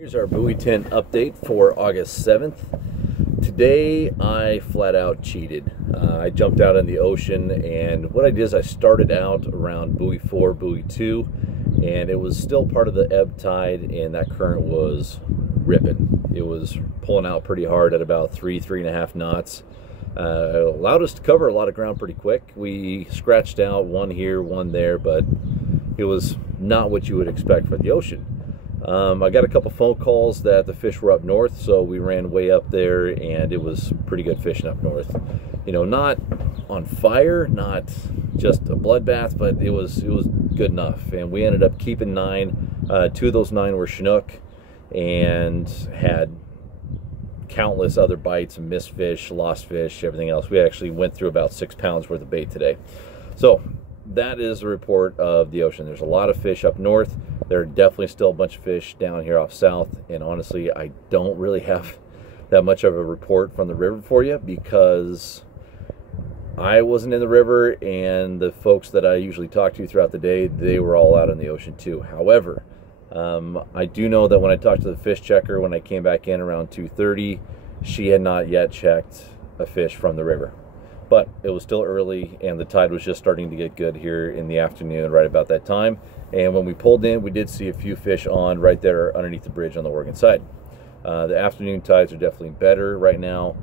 Here's our buoy tent update for August 7th. Today I flat out cheated. I jumped out in the ocean, and what I did is I started out around buoy 4, buoy 2, and it was still part of the ebb tide, and that current was ripping. It was pulling out pretty hard at about 3.5 knots. Allowed us to cover a lot of ground pretty quick. We scratched out one here, one there, but it was not what you would expect for the ocean. I got a couple phone calls that the fish were up north, so we ran way up there, and it was pretty good fishing up north. You know, not on fire, not just a bloodbath, but it was good enough. And we ended up keeping 9. 2 of those 9 were Chinook, and had countless other bites, missed fish, lost fish, everything else. We actually went through about 6 pounds worth of bait today. So that is the report of the ocean. There's a lot of fish up north. There are definitely still a bunch of fish down here off south, and honestly, I don't really have that much of a report from the river for you because I wasn't in the river, and the folks that I usually talk to throughout the day, they were all out in the ocean too. However, I do know that when I talked to the fish checker when I came back in around 2:30, she had not yet checked a fish from the river. But it was still early, and the tide was just starting to get good here in the afternoon right about that time. And when we pulled in, we did see a few fish on right there underneath the bridge on the Oregon side. The afternoon tides are definitely better right now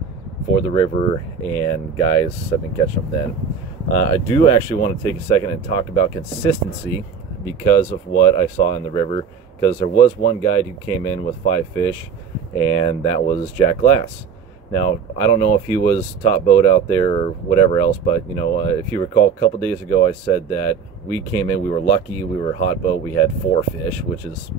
for the river, and guys have been catching them then. I do actually want to take a second and talk about consistency because of what I saw in the river, because there was one guide who came in with 5 fish, and that was Jack Glass. Now, I don't know if he was top boat out there or whatever else, but, you know, if you recall, a couple days ago I said that we came in, we were lucky, we were hot boat, we had 4 fish, which is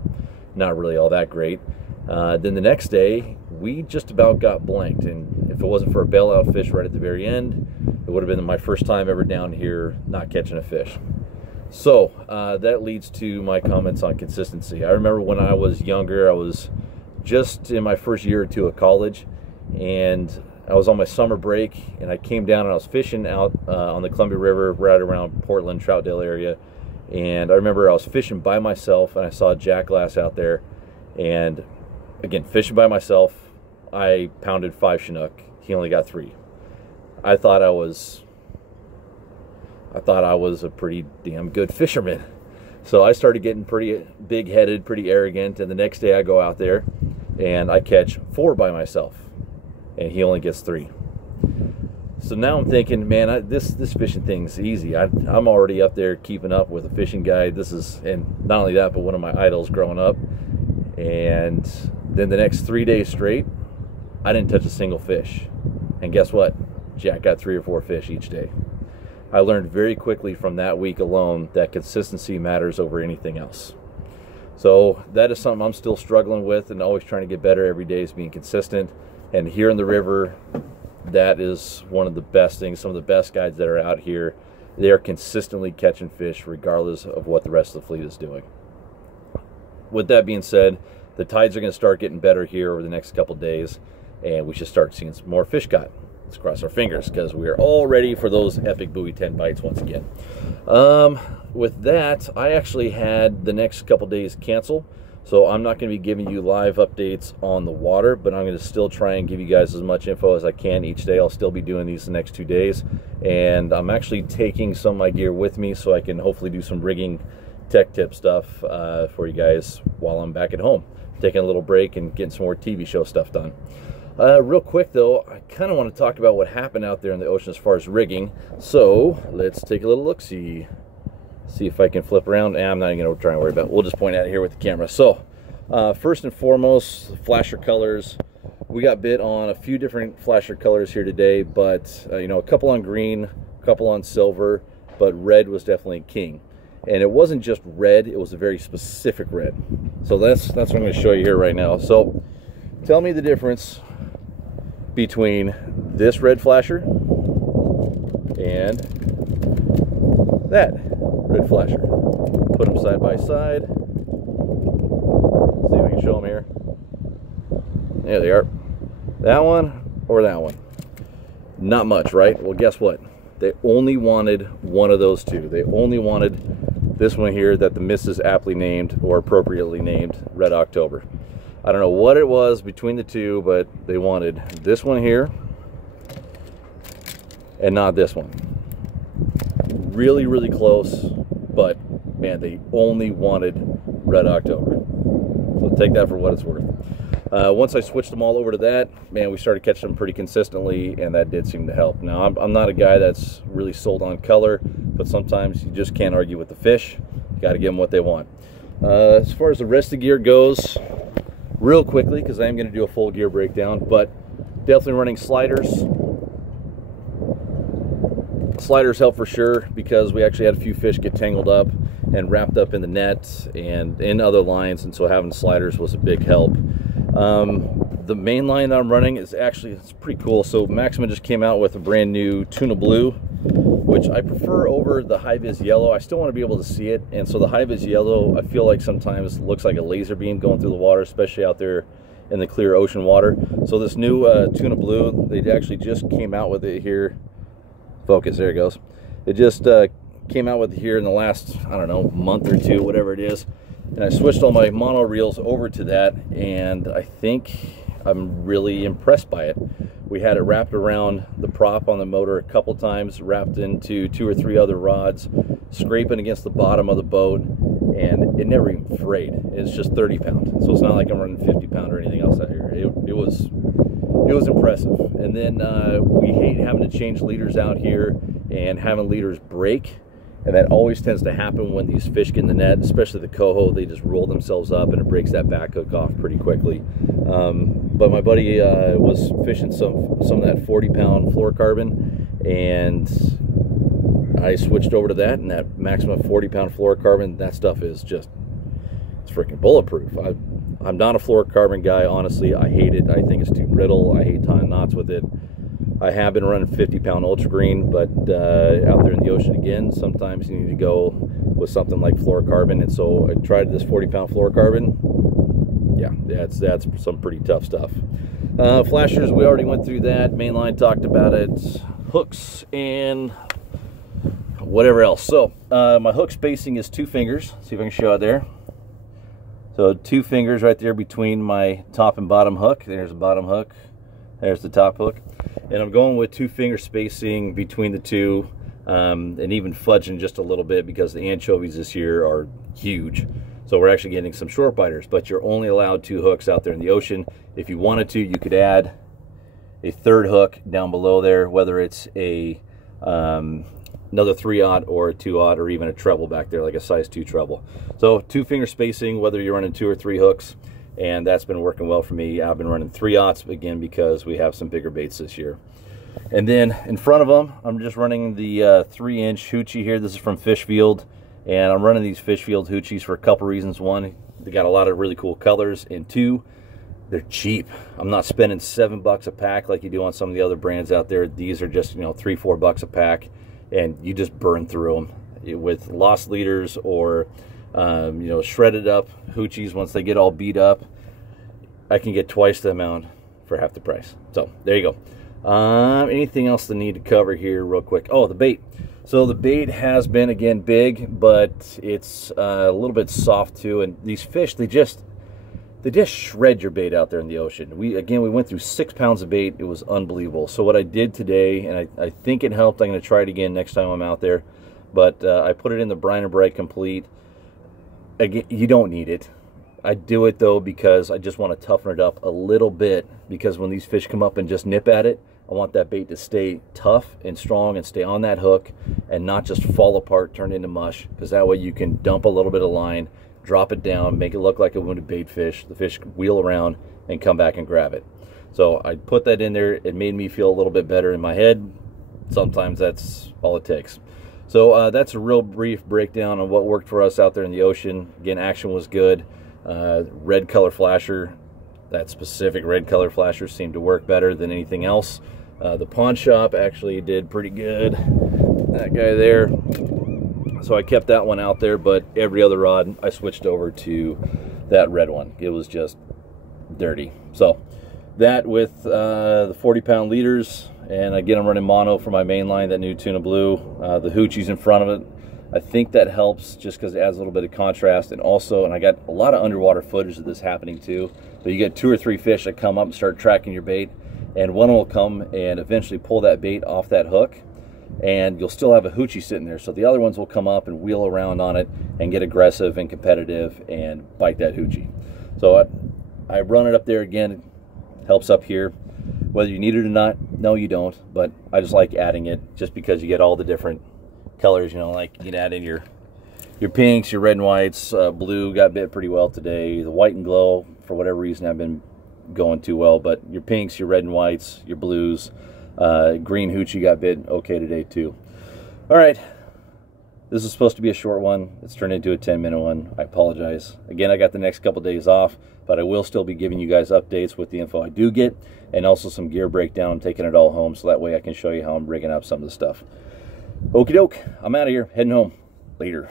not really all that great. Then the next day, we just about got blanked, and if it wasn't for a bailout fish right at the very end, it would have been my first time ever down here not catching a fish. So, that leads to my comments on consistency. I remember when I was younger, I was just in my first year or two of college, and I was on my summer break, and I came down and I was fishing out on the Columbia River right around Portland, Troutdale area. And I remember I was fishing by myself, and I saw Jack Glass out there, and again, fishing by myself, I pounded 5 Chinook. He only got 3. I thought I was a pretty damn good fisherman. So I started getting pretty big-headed, pretty arrogant, and the next day I go out there and I catch 4 by myself, and he only gets 3. So now I'm thinking, man, this fishing thing's easy. I'm already up there keeping up with a fishing guide. And not only that, but one of my idols growing up. And then the next 3 days straight, I didn't touch a single fish. And guess what? Jack got 3 or 4 fish each day. I learned very quickly from that week alone that consistency matters over anything else. So that is something I'm still struggling with, and always trying to get better every day is being consistent. And here in the river, that is one of the best things. Some of the best guides that are out here, they are consistently catching fish regardless of what the rest of the fleet is doing. With that being said, the tides are going to start getting better here over the next couple days, and we should start seeing some more fish caught. Let's cross our fingers, because we are all ready for those epic buoy tent bites once again. With that, I actually had the next couple days cancel, so I'm not going to be giving you live updates on the water, but I'm going to still try and give you guys as much info as I can each day. I'll still be doing these the next 2 days, and I'm actually taking some of my gear with me so I can hopefully do some rigging tech tip stuff for you guys while I'm back at home. Taking a little break and getting some more TV show stuff done. Real quick though, I kind of want to talk about what happened out there in the ocean as far as rigging. So let's take a little look-see. See if I can flip around. I'm not even going to try and worry about it. We'll just point at it here with the camera. So first and foremost, flasher colors. We got bit on a few different flasher colors here today, but you know, a couple on green, a couple on silver, but red was definitely king. And it wasn't just red, it was a very specific red. So that's what I'm going to show you here right now. So tell me the difference between this red flasher and that red flasher. Put them side by side. See if I can show them here. There they are. That one or that one. Not much, right? Well, guess what? They only wanted one of those two. They only wanted this one here that the missus aptly named, or appropriately named, Red October. I don't know what it was between the two, but they wanted this one here and not this one. Really, really close, but man, they only wanted Red October. So take that for what it's worth. Once I switched them all over to that, man, we started catching them pretty consistently, and that did seem to help. Now, I'm not a guy that's really sold on color, but sometimes you just can't argue with the fish. You got to give them what they want. As far as the rest of the gear goes, real quickly, because I am going to do a full gear breakdown, but definitely running sliders. Sliders help for sure, because we actually had a few fish get tangled up and wrapped up in the net and in other lines, and so having sliders was a big help. The main line that I'm running is actually, it's pretty cool. So Maxima just came out with a brand new tuna blue, which I prefer over the high-vis yellow. I still want to be able to see it, and so the high-vis yellow, I feel like sometimes looks like a laser beam going through the water, especially out there in the clear ocean water. So this new tuna blue, they actually just came out with it here. Focus, there it goes. It just came out with it here in the last, I don't know, month or two, whatever it is. And I switched all my mono reels over to that, and I think I'm really impressed by it. We had it wrapped around the prop on the motor a couple times, wrapped into 2 or 3 other rods, scraping against the bottom of the boat, and it never even frayed. It's just 30 pound, so it's not like I'm running 50 pound or anything else out here. It was impressive. And then we hate having to change leaders out here and having leaders break. And that always tends to happen when these fish get in the net, especially the coho. They just roll themselves up and it breaks that back hook off pretty quickly. But my buddy was fishing some of that 40-pound fluorocarbon, and I switched over to that, and that Maxima 40-pound fluorocarbon, that stuff is just, it's freaking bulletproof. I'm not a fluorocarbon guy, honestly. I hate it. I think it's too brittle. I hate tying knots with it. I have been running 50-pound ultra green, but out there in the ocean again, sometimes you need to go with something like fluorocarbon. And so I tried this 40-pound fluorocarbon. Yeah, that's some pretty tough stuff. Flashers, we already went through that. Mainline talked about it. Hooks and whatever else. So my hook spacing is 2 fingers. See if I can show it there. So 2 fingers right there between my top and bottom hook. There's the bottom hook. There's the top hook. And I'm going with 2 finger spacing between the two, and even fudging just a little bit because the anchovies this year are huge. So we're actually getting some short biters, but you're only allowed 2 hooks out there in the ocean. If you wanted to, you could add a 3rd hook down below there, whether it's a another 3/0 or a 2/0 or even a treble back there, like a size 2 treble. So 2 finger spacing, whether you're running 2 or 3 hooks. And that's been working well for me. I've been running 3/0 again because we have some bigger baits this year. And then in front of them, I'm just running the 3-inch hoochie here. This is from Fishfield, and I'm running these Fishfield hoochies for a couple reasons. 1, they got a lot of really cool colors, and 2, they're cheap. I'm not spending $7 a pack like you do on some of the other brands out there. These are just, you know, $3 or $4 a pack, and you just burn through them with lost leaders or you know, shredded up hoochies. Once they get all beat up, I can get twice the amount for half the price. So there you go. Anything else to need to cover here real quick? Oh, the bait. So the bait has been, again, big, but it's a little bit soft too. And these fish, they just shred your bait out there in the ocean. We went through 6 pounds of bait. It was unbelievable. So what I did today, and I think it helped. I'm going to try it again next time I'm out there. But I put it in the Brine and Bright Complete. Again, you don't need it. I do it though because I just want to toughen it up a little bit, because when these fish come up and just nip at it, I want that bait to stay tough and strong and stay on that hook and not just fall apart, turn into mush, because that way you can dump a little bit of line, drop it down, make it look like a wounded bait fish. The fish wheel around and come back and grab it. So I put that in there. It made me feel a little bit better in my head. Sometimes that's all it takes. So that's a real brief breakdown on what worked for us out there in the ocean. Again, action was good. Red color flasher, that specific red color flasher seemed to work better than anything else. The pawn shop actually did pretty good. That guy there. So I kept that one out there, but every other rod I switched over to that red one. It was just dirty. So that with the 40-pound leaders. And again, I'm running mono for my main line, that new tuna blue. The hoochies in front of it, I think that helps just because it adds a little bit of contrast. And also, and I got a lot of underwater footage of this happening too, but you get 2 or 3 fish that come up and start tracking your bait, and one will come and eventually pull that bait off that hook, and you'll still have a hoochie sitting there. So the other ones will come up and wheel around on it and get aggressive and competitive and bite that hoochie. So I run it up there again. It helps up here. Whether you need it or not, no you don't, but I just like adding it just because you get all the different colors, you know, like you can add in your pinks, your red and whites. Blue got bit pretty well today. The white and glow, for whatever reason, I've been going too well, but your pinks, your red and whites, your blues, green hoochie got bit okay today too. All right, this is supposed to be a short one. It's turned into a 10-minute one. I apologize. Again, I got the next couple days off, but I will still be giving you guys updates with the info I do get, and also some gear breakdown, taking it all home, so that way I can show you how I'm rigging up some of the stuff. Okie doke, I'm out of here, heading home. Later.